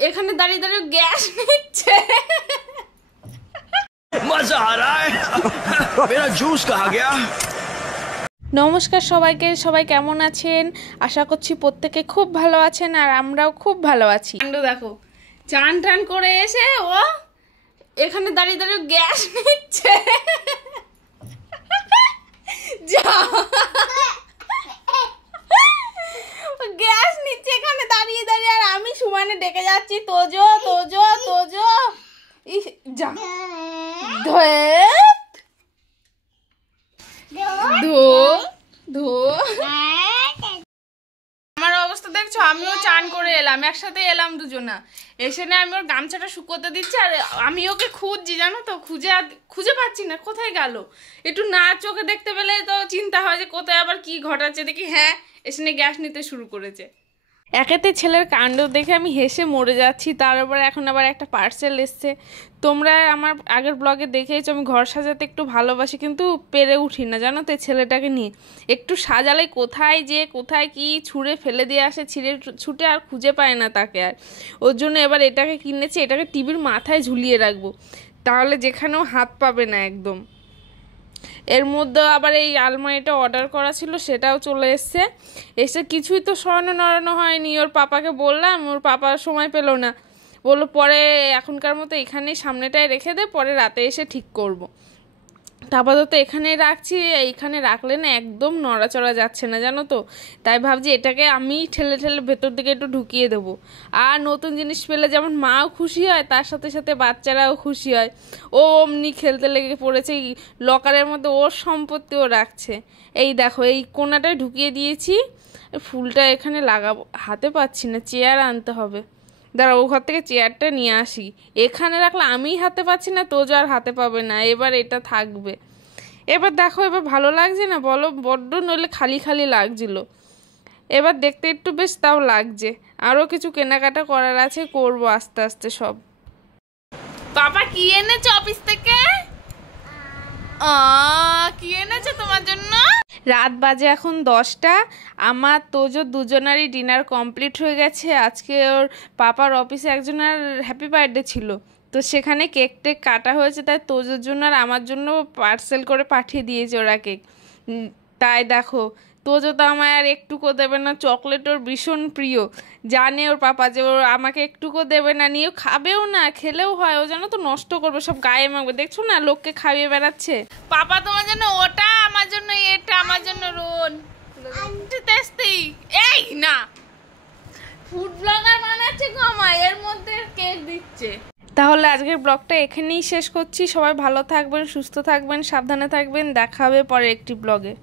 এখানে দাঁড়িয়ে দাঁড়িয়ে গ্যাস নিচ্ছে। मजा आ रहा है मेरा जूस कहाँ गया। নমস্কার সবাইকে, সবাই কেমন আছেন? আশা করছি প্রত্যেকে খুব ভালো আছেন আর আমরাও খুব ভালো আছি। দেখো চান টান করে এসে ও এখানে দাঁড়িয়ে দাঁড়িয়ে গ্যাস নিচ্ছে। গ্যাস নিচ্ছে এখানে দাঁড়িয়ে দাঁড়িয়ে, আর আমি সুমানে ডেকে যাচ্ছি তোজো তোজো তোজো। যা আমার অবস্থা দেখছো, আমিও চান করে এলাম, একসাথে এলাম দুজনা। এসে না আমি ওর গামছাটা শুকোতে দিচ্ছি, আর আমি ওকে খুঁজছি জানো তো, খুঁজে পাচ্ছি না কোথায় গেল। একটু না চোখে দেখতে পেলে তো চিন্তা হয় যে কোথায় আবার কি ঘটাচ্ছে। দেখি হ্যাঁ এসে গ্যাস নিতে শুরু করেছে। একেতে ছেলের কাণ্ড দেখে আমি হেসে মরে যাচ্ছি, তার উপর এখন আবার একটা পার্সেল এসছে। তোমরা আমার আগের ব্লগে দেখেছো আমি ঘর সাজাতে একটু ভালোবাসি, কিন্তু পেরে উঠি না জানো তো। ছেলেটাকে নিয়ে একটু সাজালে কোথায় যে কোথায় কি ছুঁড়ে ফেলে দিয়ে আসে, ছুটে আর খুঁজে পায় না তাকে। আর ওর জন্য এবার এটাকে কিনেছি, এটাকে টিভির মাথায় ঝুলিয়ে রাখবো, তাহলে যেখানেও হাত পাবে না একদম। এর মধ্যে আবার এই আলমারিটা অর্ডার করা ছিল, সেটাও চলে এসে কিছুই তো সরানো নড়ানো হয়নি। ওর পাপাকে বললাম, ওর পাপা সময় পেল না, বললো পরে এখনকার মতো এখানেই সামনেটায় রেখে দে, পরে রাতে এসে ঠিক করব। আপাতত এখানেই রাখছি, এইখানে রাখলে না একদম নড়াচড়া যাচ্ছে না জানো তো। তাই ভাবছি এটাকে আমি ঠেলে ঠেলে ভেতর দিকে একটু ঢুকিয়ে দেবো। আর নতুন জিনিস পেলে যেমন মাও খুশি হয়, তার সাথে সাথে বাচ্চারাও খুশি হয়। ও অমনি খেলতে লেগে পড়েছে, লকারের মধ্যে ওর সম্পত্তিও রাখছে। এই দেখো এই কোনাটায় ঢুকিয়ে দিয়েছি, ফুলটা এখানে লাগাবো, হাতে পাচ্ছি না, চেয়ার আনতে হবে। দাঁড়া ও ঘর থেকে চেয়ারটা নিয়ে আসি। এখানে রাখলে আমিই হাতে পাচ্ছি না, তোজো আর হাতে পাবে না, এবার এটা থাকবে। এবার দেখো এবার ভালো লাগছে না বলো? বড্ড নইলে খালি খালি লাগছিল, এবার দেখতে একটু বেশ তাও লাগছে। আরও কিছু কেনাকাটা করার আছে, করবো আস্তে আস্তে সব। বাবা কি এনেছো অফিস থেকে? কি এনেছো তোমার জন্য? রাত বাজে এখন 10টা। আমার তোজো দুজনারই ডিনার কমপ্লিট হয়ে গেছে। আজকে ওর পাপার অফিসে একজনের হ্যাপি বার্থডে ছিল, তো সেখানে কেক টেক কাটা হয়েছে, তাই তোজোর জন্য আর আমার জন্য পার্সেল করে পাঠিয়ে দিয়েছে ওরা কেক। তাই দেখো তোজো তো আমায় আর একটুকো দেবে না, চকলেট ওর ভীষণ প্রিয়। জানে ওর পাপা যে ওর আমাকে একটুকো দেবে না, নিয়েও খাবেও না, খেলেও হয় ও জানো তো নষ্ট করবে, সব গায়ে মাখবে। দেখছো না লোককে খাইয়ে বেড়াচ্ছে। পাপা তোমার জন্য ওটা, আমার জন্য এটা, আমার জন্য রোল। এই না ফুড ব্লগার বানাচ্ছে গো, আমার এর মধ্যে কেক দিচ্ছে। তাহলে আজকের ব্লগটা এখানেই শেষ করছি। সবাই ভালো থাকবেন, সুস্থ থাকবেন, সাবধানে থাকবেন। দেখা হবে পরে একটি ব্লগে।